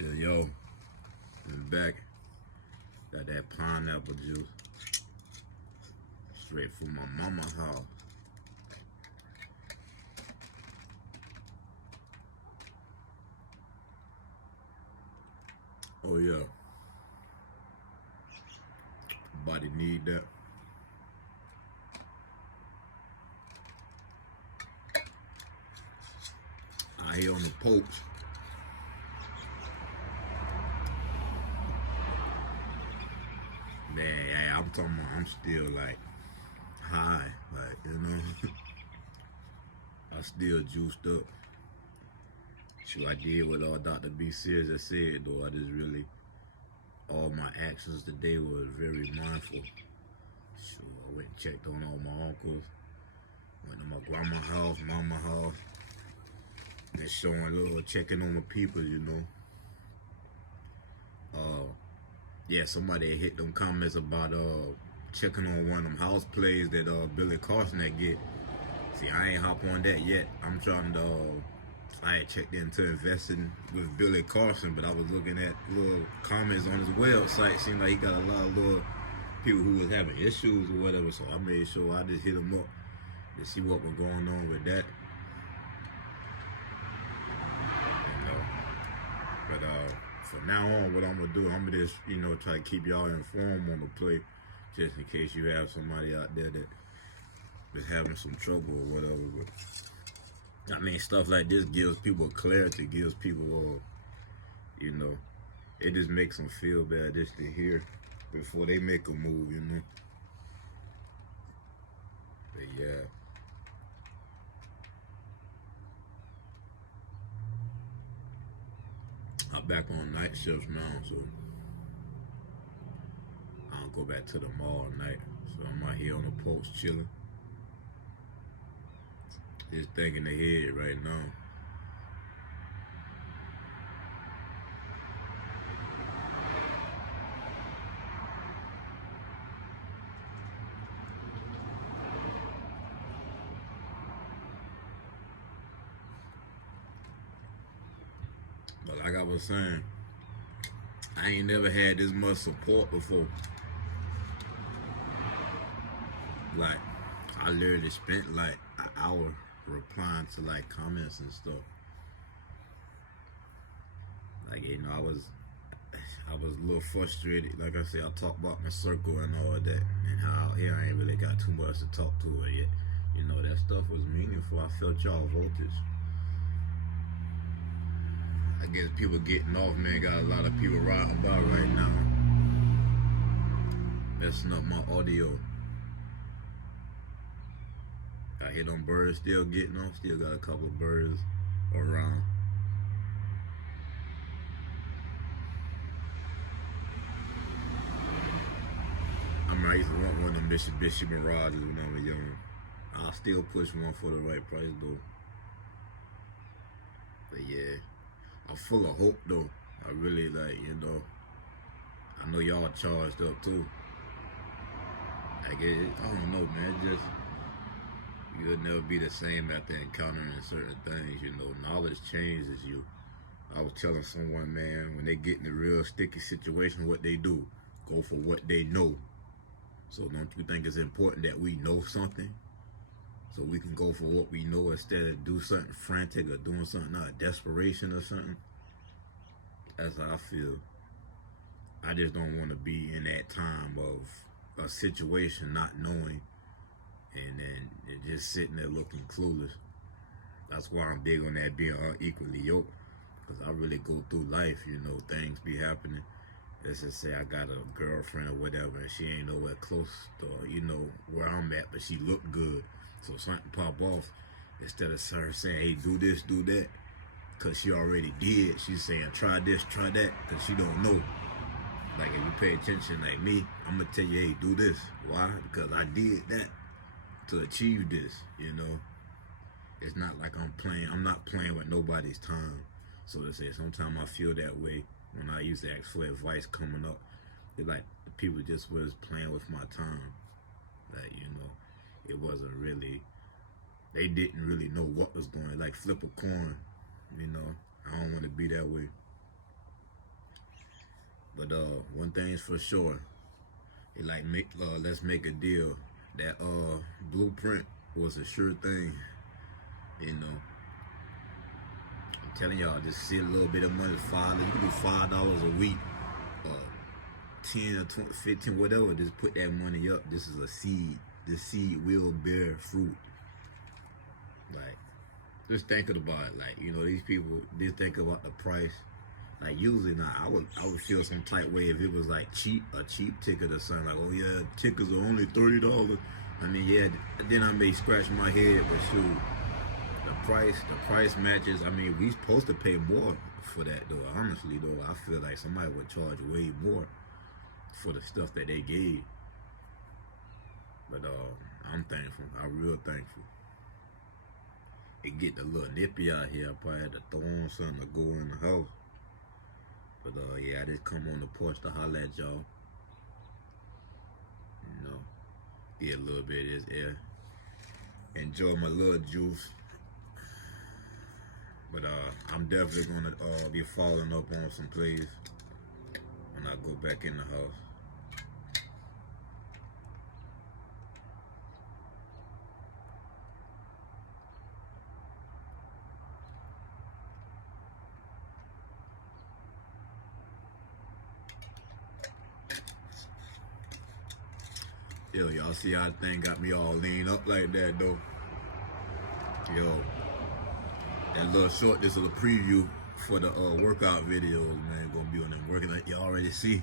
Yo, I'm back. Got that pineapple juice straight from my mama's house. Oh yeah, body need that. I here on the porch. Man, I'm talking about I'm still like high, I still juiced up. So I did what Dr. B says I said though. I just really, all my actions today was very mindful. So I went and checked on all my uncles, went to my grandma's house, mama's house, and showing love, checking on my people, Yeah, somebody hit them comments about checking on one of them house plays that Billy Carson that get. See, I ain't hop on that yet. I'm trying to I had checked into investing with Billy Carson, but I was looking at little comments on his website. Seemed like he got a lot of little people who was having issues or whatever. So I made sure I just hit him up to see what was going on with that. But from now on, what I'm gonna do, I'm gonna just try to keep y'all informed on the play, just in case you have somebody out there that is having some trouble or whatever. But I mean, stuff like this gives people clarity, gives people, it just makes them feel bad just to hear before they make a move, But yeah. I'm back on night shifts now, so I don't go back to the mall at night. So I'm out here on the post chilling. Just thinking ahead right now. But like I was saying, I ain't never had this much support before. Like, I literally spent like an hour replying to like comments and stuff. Like, I was a little frustrated. Like I said, I talked about my circle and all of that, and how I ain't really got too much to talk to it yet. That stuff was meaningful. I felt y'all voltage. I guess people getting off, man. Got a lot of people riding about right now, messing up my audio. I hear them birds still getting off. Still got a couple of birds around. I used to want one of them Mitsubishi Mirages when I was young. I'll still push one for the right price though. But yeah, I'm full of hope though. I really I know y'all charged up too. I don't know, man. Just, you'll never be the same after encountering certain things. Knowledge changes you. I was telling someone, man, when they get in a real sticky situation, what they do, go for what they know. So don't you think it's important that we know something, so we can go for what we know instead of do something frantic or doing something out of desperation or something? That's how I feel. I just don't want to be in that time of a situation not knowing and then just sitting there looking clueless. That's why I'm big on that being unequally yoked, because I really go through life, things be happening. Let's just say I got a girlfriend or whatever, and she ain't nowhere close to, where I'm at, but she look good. So something pop off, instead of her saying, hey, do this, do that, because she already did, she's saying, try this, try that, because she don't know. Like, if you pay attention like me, I'm going to tell you, hey, do this. Why? Because I did that to achieve this, It's not like I'm not playing with nobody's time. So to say, sometimes I feel that way when I used to ask for advice coming up. It's like the people just was playing with my time. Like, it wasn't really, they didn't really know what was going on. Like, flip a coin, I don't want to be that way. But one thing's for sure, it like let's make a deal. That BluePrint was a sure thing. You know, I'm telling y'all, just see a little bit of money, you can do $5 a week, 10 or 20, 15, whatever. Just put that money up. This is a seed. This seed will bear fruit. Like, just thinking about it. Like, these people, they think about the price. Like, usually now, I would feel some type way if it was like a cheap ticket or something. Like, oh yeah, tickets are only $30. I mean, yeah, then I may scratch my head, but shoot, the price matches. I mean, we supposed to pay more for that though. Honestly though, I feel like somebody would charge way more for the stuff that they gave. But I'm thankful. I'm real thankful. It get a little nippy out here. I probably had to throw on something to go in the house. But yeah, I just come on the porch to holler at y'all. Get a little bit of this air. Enjoy my little juice. But I'm definitely gonna be following up on some plays when I go back in the house. Yo, y'all see how the thing got me all leaned up like that though? Yo, that little short, this is a preview for the workout videos, man. Gonna be on them working like y'all already see.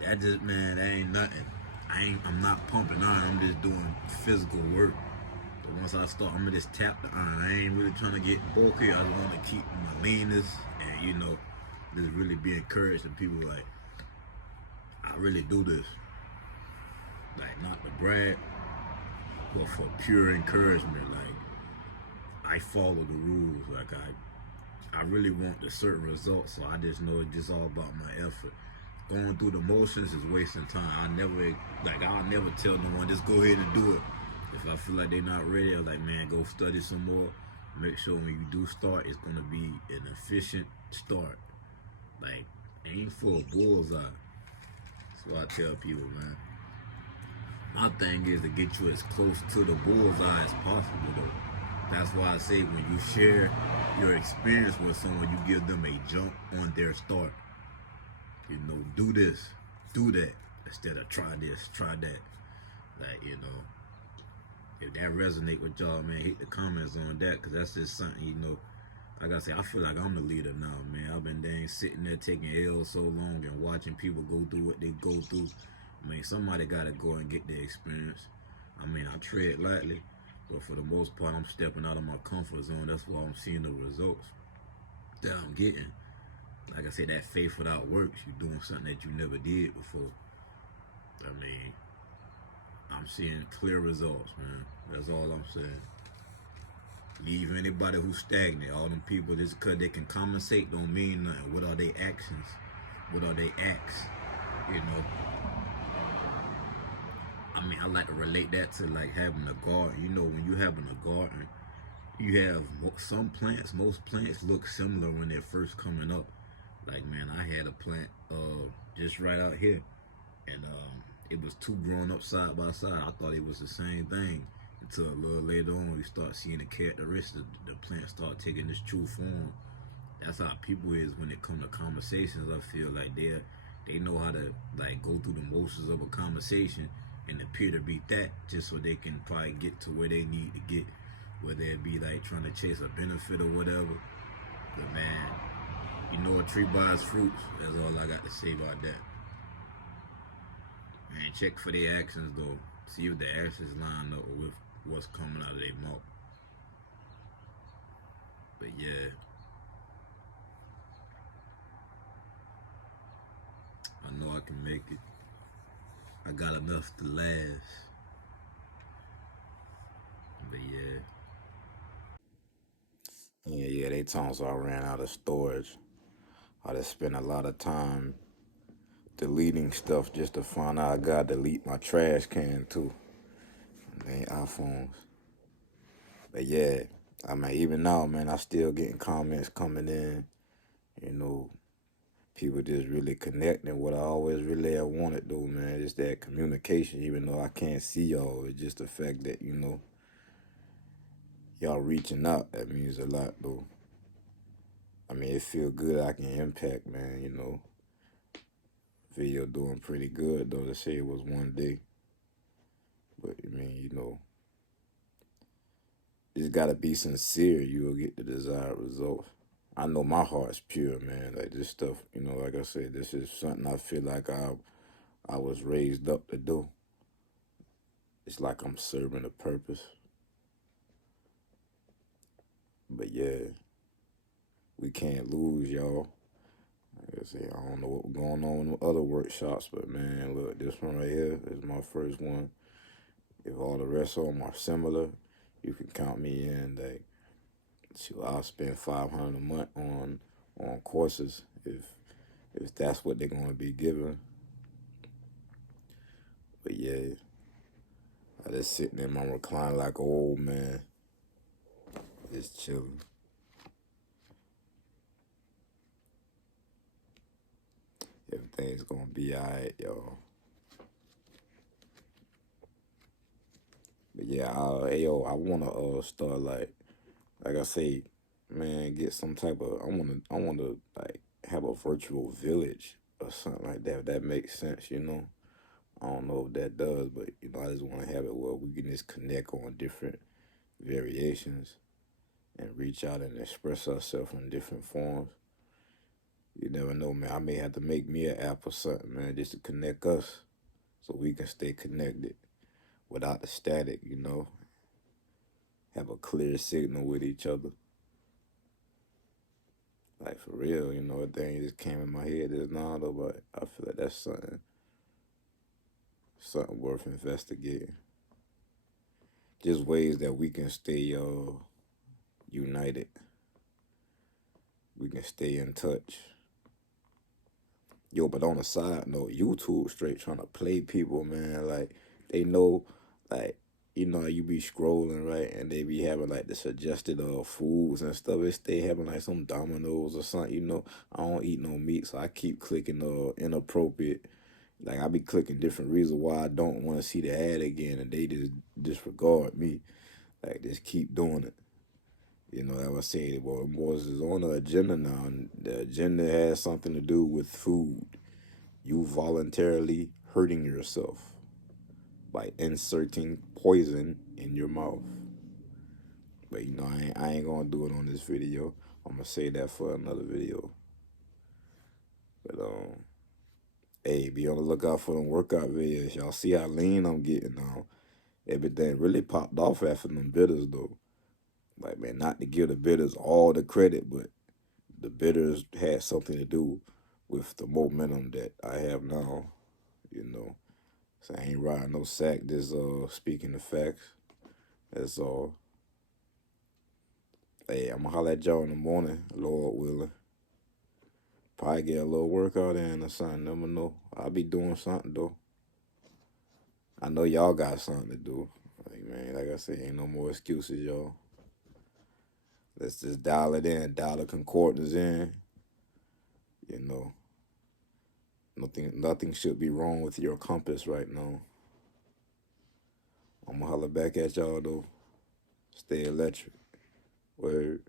That just, man, that ain't nothing. I'm not pumping iron, I'm just doing physical work. But once I start, I'm gonna just tap the iron. I ain't really trying to get bulky. I just wanna keep my leanness and just really be encouraged and people like, I really do this. Like, not to brag, but for pure encouragement. Like, I follow the rules. Like, I really want the certain results, so I just know it's just all about my effort. Going through the motions is wasting time. I'll never tell no one, just go ahead and do it. If I feel like they're not ready, I'm like, man, go study some more. Make sure when you do start, it's gonna be an efficient start. Like, aim for a bullseye. That's what I tell people, man. My thing is to get you as close to the bullseye as possible, though. That's why I say when you share your experience with someone, you give them a jump on their start. Do this, do that, instead of try this, try that. Like, if that resonate with y'all, man, hit the comments on that, because that's just something, like I say, I feel like I'm the leader now, man. I've been dang sitting there taking L's so long and watching people go through what they go through. I mean, somebody got to go and get the experience. I mean, I tread lightly, but for the most part, I'm stepping out of my comfort zone. That's why I'm seeing the results that I'm getting. Like I said, that faith without works. You're doing something that you never did before. I mean, I'm seeing clear results, man. That's all I'm saying. Leave anybody who's stagnant. All them people, just because they can compensate don't mean nothing. What are their actions? What are their acts? I mean, I like to relate that to like having a garden. When you having a garden, you have most plants look similar when they're first coming up. Like, man, I had a plant just right out here, and it was two growing up side by side. I thought it was the same thing until a little later on we start seeing the characteristics. The plant start taking this true form. That's how people is when it comes to conversations. I feel like they know how to like go through the motions of a conversation and appear to be that just so they can probably get to where they need to get, whether it be like trying to chase a benefit or whatever. But man, a tree by its fruits. That's all I got to say about that. Man, check for their actions though. See if the actions line up with what's coming out of their mouth. But yeah, I know I can make it. I got enough to last. But yeah. Yeah, they told us I ran out of storage. I just spent a lot of time deleting stuff just to find out I gotta delete my trash can too. They iPhones. But yeah, I mean, even now, man, I still getting comments coming in. people just really connecting. What I always really have wanted though, man, is that communication. Even though I can't see y'all, it's just the fact that y'all reaching out. That means a lot though. I mean, it feel good. I can impact, man. Video doing pretty good though. To say it was one day, but I mean, it's gotta be sincere. You will get the desired result. I know my heart's pure, man. Like this stuff, like I said, this is something I feel like I was raised up to do. It's like I'm serving a purpose. But yeah, we can't lose, y'all. Like I say, I don't know what's going on in the other workshops, but man, look, this one right here is my first one. If all the rest of them are similar, you can count me in. Like, shoot, I'll spend $500 a month on courses if that's what they're gonna be given. But yeah, I just sitting in my recliner like an old man, just chilling. Everything's gonna be alright, y'all. But yeah, hey yo, I wanna start like I say, man, get some type of I wanna like have a virtual village or something like that. If that makes sense. I don't know if that does, but I just wanna have it where we can just connect on different variations and reach out and express ourselves in different forms. You never know, man. I may have to make me an app or something, man, just to connect us so we can stay connected without the static. Have a clear signal with each other. Like for real, a thing just came in my head just now though, but I feel like that's something worth investigating. Just ways that we can stay united. We can stay in touch. Yo, but on a side note, YouTube straight trying to play people, man. Like they know, like how you be scrolling right, and they be having like the suggested foods and stuff. It's they having like some Dominoes or something. I don't eat no meat, so I keep clicking inappropriate. Like I be clicking different reasons why I don't want to see the ad again, and they just disregard me. Like just keep doing it. That was saying, well, boys is on the agenda now, and the agenda has something to do with food. You voluntarily hurting yourself by inserting poison in your mouth. But I ain't gonna do it on this video. I'm gonna say that for another video. But hey, be on the lookout for them workout videos. Y'all see how lean I'm getting now. Everything really popped off after them bitters though. Like man, not to give the bitters all the credit, but the bitters had something to do with the momentum that I have now. So I ain't riding no sack. This speaking the facts. That's all. Hey, I'm gonna holler at y'all in the morning, Lord willing. Probably get a little workout in or something. Never know. I'll be doing something though. I know y'all got something to do. Like man, like I said, ain't no more excuses, y'all. Let's just dial it in, dial the concordance in. Nothing should be wrong with your compass right now. I'm gonna holler back at y'all though. Stay electric. Word.